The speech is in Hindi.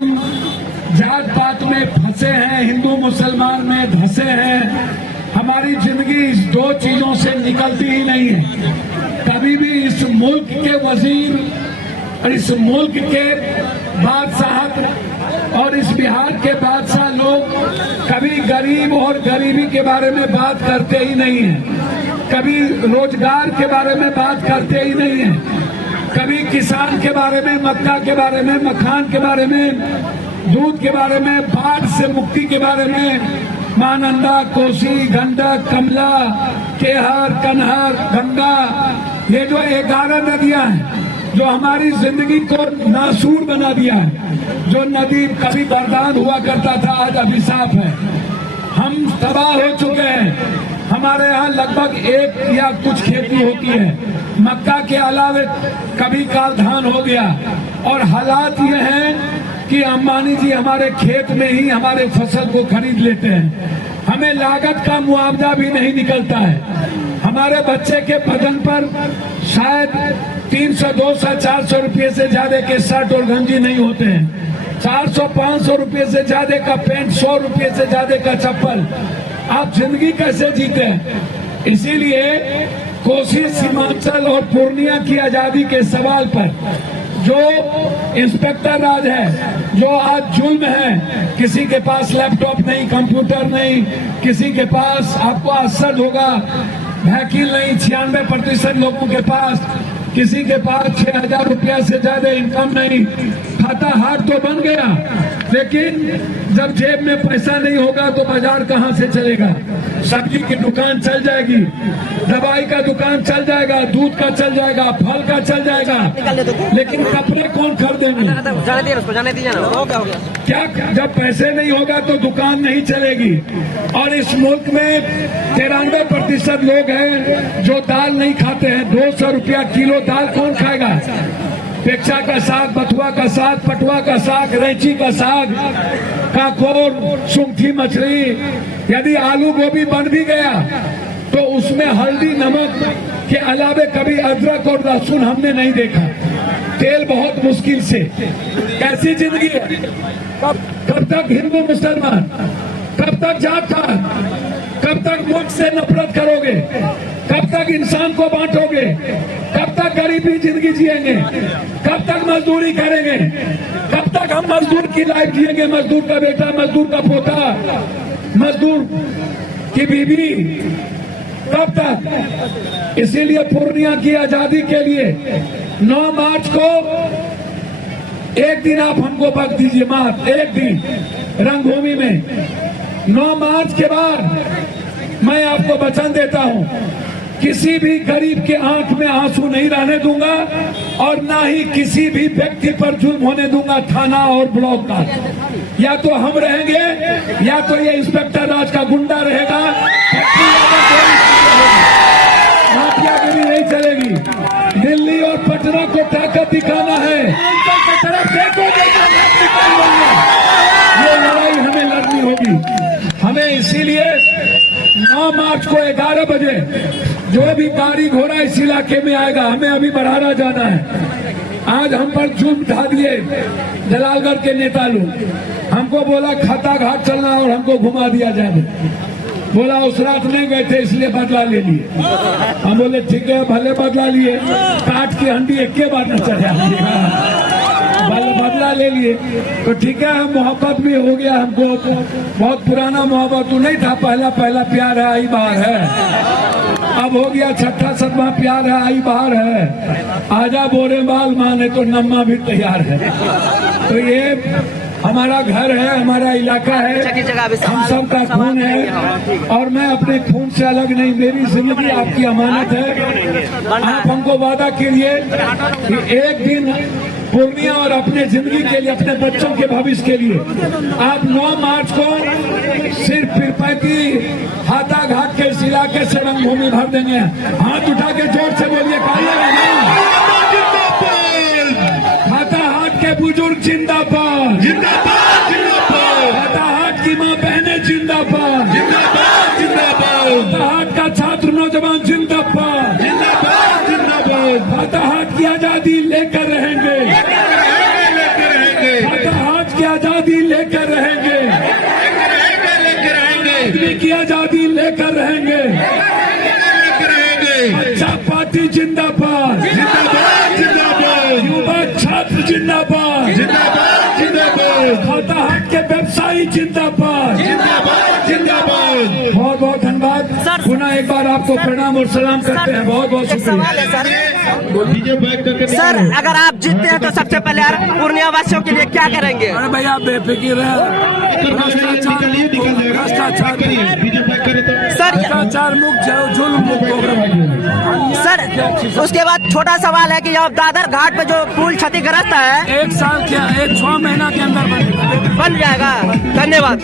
जात पात में फंसे हैं, हिंदू मुसलमान में धंसे हैं। हमारी जिंदगी इस दो चीजों से निकलती ही नहीं है। कभी भी इस मुल्क के वजीर और इस मुल्क के बादशाह और इस बिहार के बादशाह लोग कभी गरीब और गरीबी के बारे में बात करते ही नहीं है, कभी रोजगार के बारे में बात करते ही नहीं है, कभी किसान के बारे में, मक्का के बारे में, मखान के बारे में, दूध के बारे में, बाढ़ से मुक्ति के बारे में, महानंदा, कोसी, गंडक, कमला, केहर, कन्हर, गंगा, ये जो 11 नदियां हैं जो हमारी जिंदगी को नासूर बना दिया है। जो नदी कभी बरदान हुआ करता था आज अभिशाप है। हम तबाह हो चुके हैं। हमारे यहाँ लगभग एक या कुछ खेती होती है, मक्का के अलावे कभी काल धान हो गया। और हालात ये हैं कि अंबानी जी हमारे खेत में ही हमारे फसल को खरीद लेते हैं। हमें लागत का मुआवजा भी नहीं निकलता है। हमारे बच्चे के बदन पर शायद 300, 200, 400 रुपये से ज्यादा के शर्ट और गंजी नहीं होते हैं। 400, 500 रुपये से ज्यादा का पेंट, 100 रुपये से ज्यादा का चप्पल। आप जिंदगी कैसे जीते हैं? इसीलिए कोसी, सीमांचल और पूर्णिया की आजादी के सवाल पर जो इंस्पेक्टर राज है, जो आज जुल्म है, किसी के पास लैपटॉप नहीं, कंप्यूटर नहीं, किसी के पास, आपको आश्चर्य होगा, वकील नहीं, 96% लोगों के पास, किसी के पास 6,000 रुपया से ज्यादा इनकम नहीं। खाता हाथ तो बन गया, लेकिन जब जेब में पैसा नहीं होगा तो बाजार कहाँ से चलेगा? सब्जी की दुकान चल जाएगी, दवाई का दुकान चल जाएगा, दूध का चल जाएगा, फल का चल जाएगा, लेकिन कपड़े कौन खरीदेंगे? क्या जब पैसे नहीं होगा तो दुकान नहीं चलेगी। और इस मुल्क में 93% लोग हैं जो दाल नहीं खाते हैं। 200 रुपया किलो दाल कौन खाएगा? पेक्षा का साग, बथुआ का साग, पटुआ का साग, रैंची का साग, काकोर, सुंठी मछली, यदि आलू गोभी बन भी गया तो उसमें हल्दी, नमक के अलावे कभी अदरक और लहसुन हमने नहीं देखा। तेल बहुत मुश्किल से। कैसी जिंदगी है? कब तक हिंदू मुसलमान? कब तक जात पात? कब तक मुल्क से नफरत करोगे? कब तक इंसान को बांटोगे? कब तक गरीबी जिंदगी जिएंगे? कब तक मजदूरी करेंगे? कब तक हम मजदूर की लाइफ जिएंगे? मजदूर का बेटा, मजदूर का पोता, मजदूर की बीवी, कब तक? इसीलिए पूर्णिया की आजादी के लिए 9 मार्च को एक दिन आप हमको वक्त दीजिए, मात्र एक दिन रंगभूमि में। 9 मार्च के बाद मैं आपको वचन देता हूं, किसी भी गरीब के आंख में आंसू नहीं रहने दूंगा और ना ही किसी भी व्यक्ति पर जुल्म होने दूंगा। थाना और ब्लॉक का या तो हम रहेंगे या तो ये इंस्पेक्टर राज का गुंडा रहेगा। माफियागिरी नहीं चलेगी। दिल्ली और पटना को ताकत दिखाना है, तरफ देखो, ये लड़ाई हमें लड़नी होगी। हमें इसीलिए 9 मार्च को 11 बजे जो भी गाड़ी घोड़ा इस इलाके में आएगा, हमें अभी बढ़ाना जाना है। आज हम पर जुल्म ढा दिए जलालगढ़ के नेता लोग। हमको बोला खाता घाट चलना और हमको घुमा दिया जाए। बोला उस रात नहीं गए थे इसलिए बदला ले लिए। हम बोले ठीक है, भले बदला लिए, काट की हंडी एक के बार न चढ़ा, बदला ले लिए तो ठीक है। मोहब्बत भी हो गया हमको, बहुत पुराना मोहब्बत तो नहीं था, पहला प्यार है आई बाहर है। अब हो गया 6ठा 7वां प्यार है आई बाहर है। आजा बोरे बाल माने तो नम्मा भी तैयार है। तो ये हमारा घर है, हमारा इलाका है, हम सब का खून है और मैं अपने खून से अलग नहीं। मेरी जिंदगी आपकी अमानत है। आप हमको वादा कीजिए कि एक दिन पूर्णिया और अपने जिंदगी के लिए, अपने बच्चों के भविष्य के लिए आप 9 मार्च को सिर्फ पीरपैती हाथा घाट के इस इलाके से रंगभूमि भर देंगे। हाथ उठा के जोर से बोलिए, हाथा हाट के बुजुर्ग जिंदाबाद, जिंदाबाद, जिंदाबाद। हाथा हाट की माँ बहनें जिंदाबाद, जिंदाबाद, जिंदाबाद। हाथा हाट का छात्र नौजवान जिंदाबाद, जिंदाबाद, जिंदाबाद। हाथा हाट की आजादी लेकर रहेंगे, हाथा हाट की साथी जिंदाबाद, जिंदाबाद जिंदाबाद युवा छात्र जिंदाबाद, जिंदाबाद जिंदाबाद खोताहाट के व्यवसायी जिंदाबाद। जिंदाबाद जिंदाबाद। बहुत बहुत धन्यवाद। सर, पुनः एक बार आपको प्रणाम और सलाम करते हैं। बहुत बहुत एक सवाल है शुक्रिया। सर। डीजे बैक करके सर, अगर आप जीतते हैं तो सबसे पहले यार पूर्णिया वासियों के लिए क्या करेंगे? अरे भैया बेफिक्र है, भ्रष्टाचार डीजे बैक करे तो सर भ्रष्टाचार मुक्त, जुल्म मुक्त होगा। सर, उसके बाद छोटा सवाल है कि अब दादर घाट पे जो पुल क्षतिग्रस्त है, एक साल क्या, एक 6 महीना के अंदर बनेगा। बन जाएगा। धन्यवाद।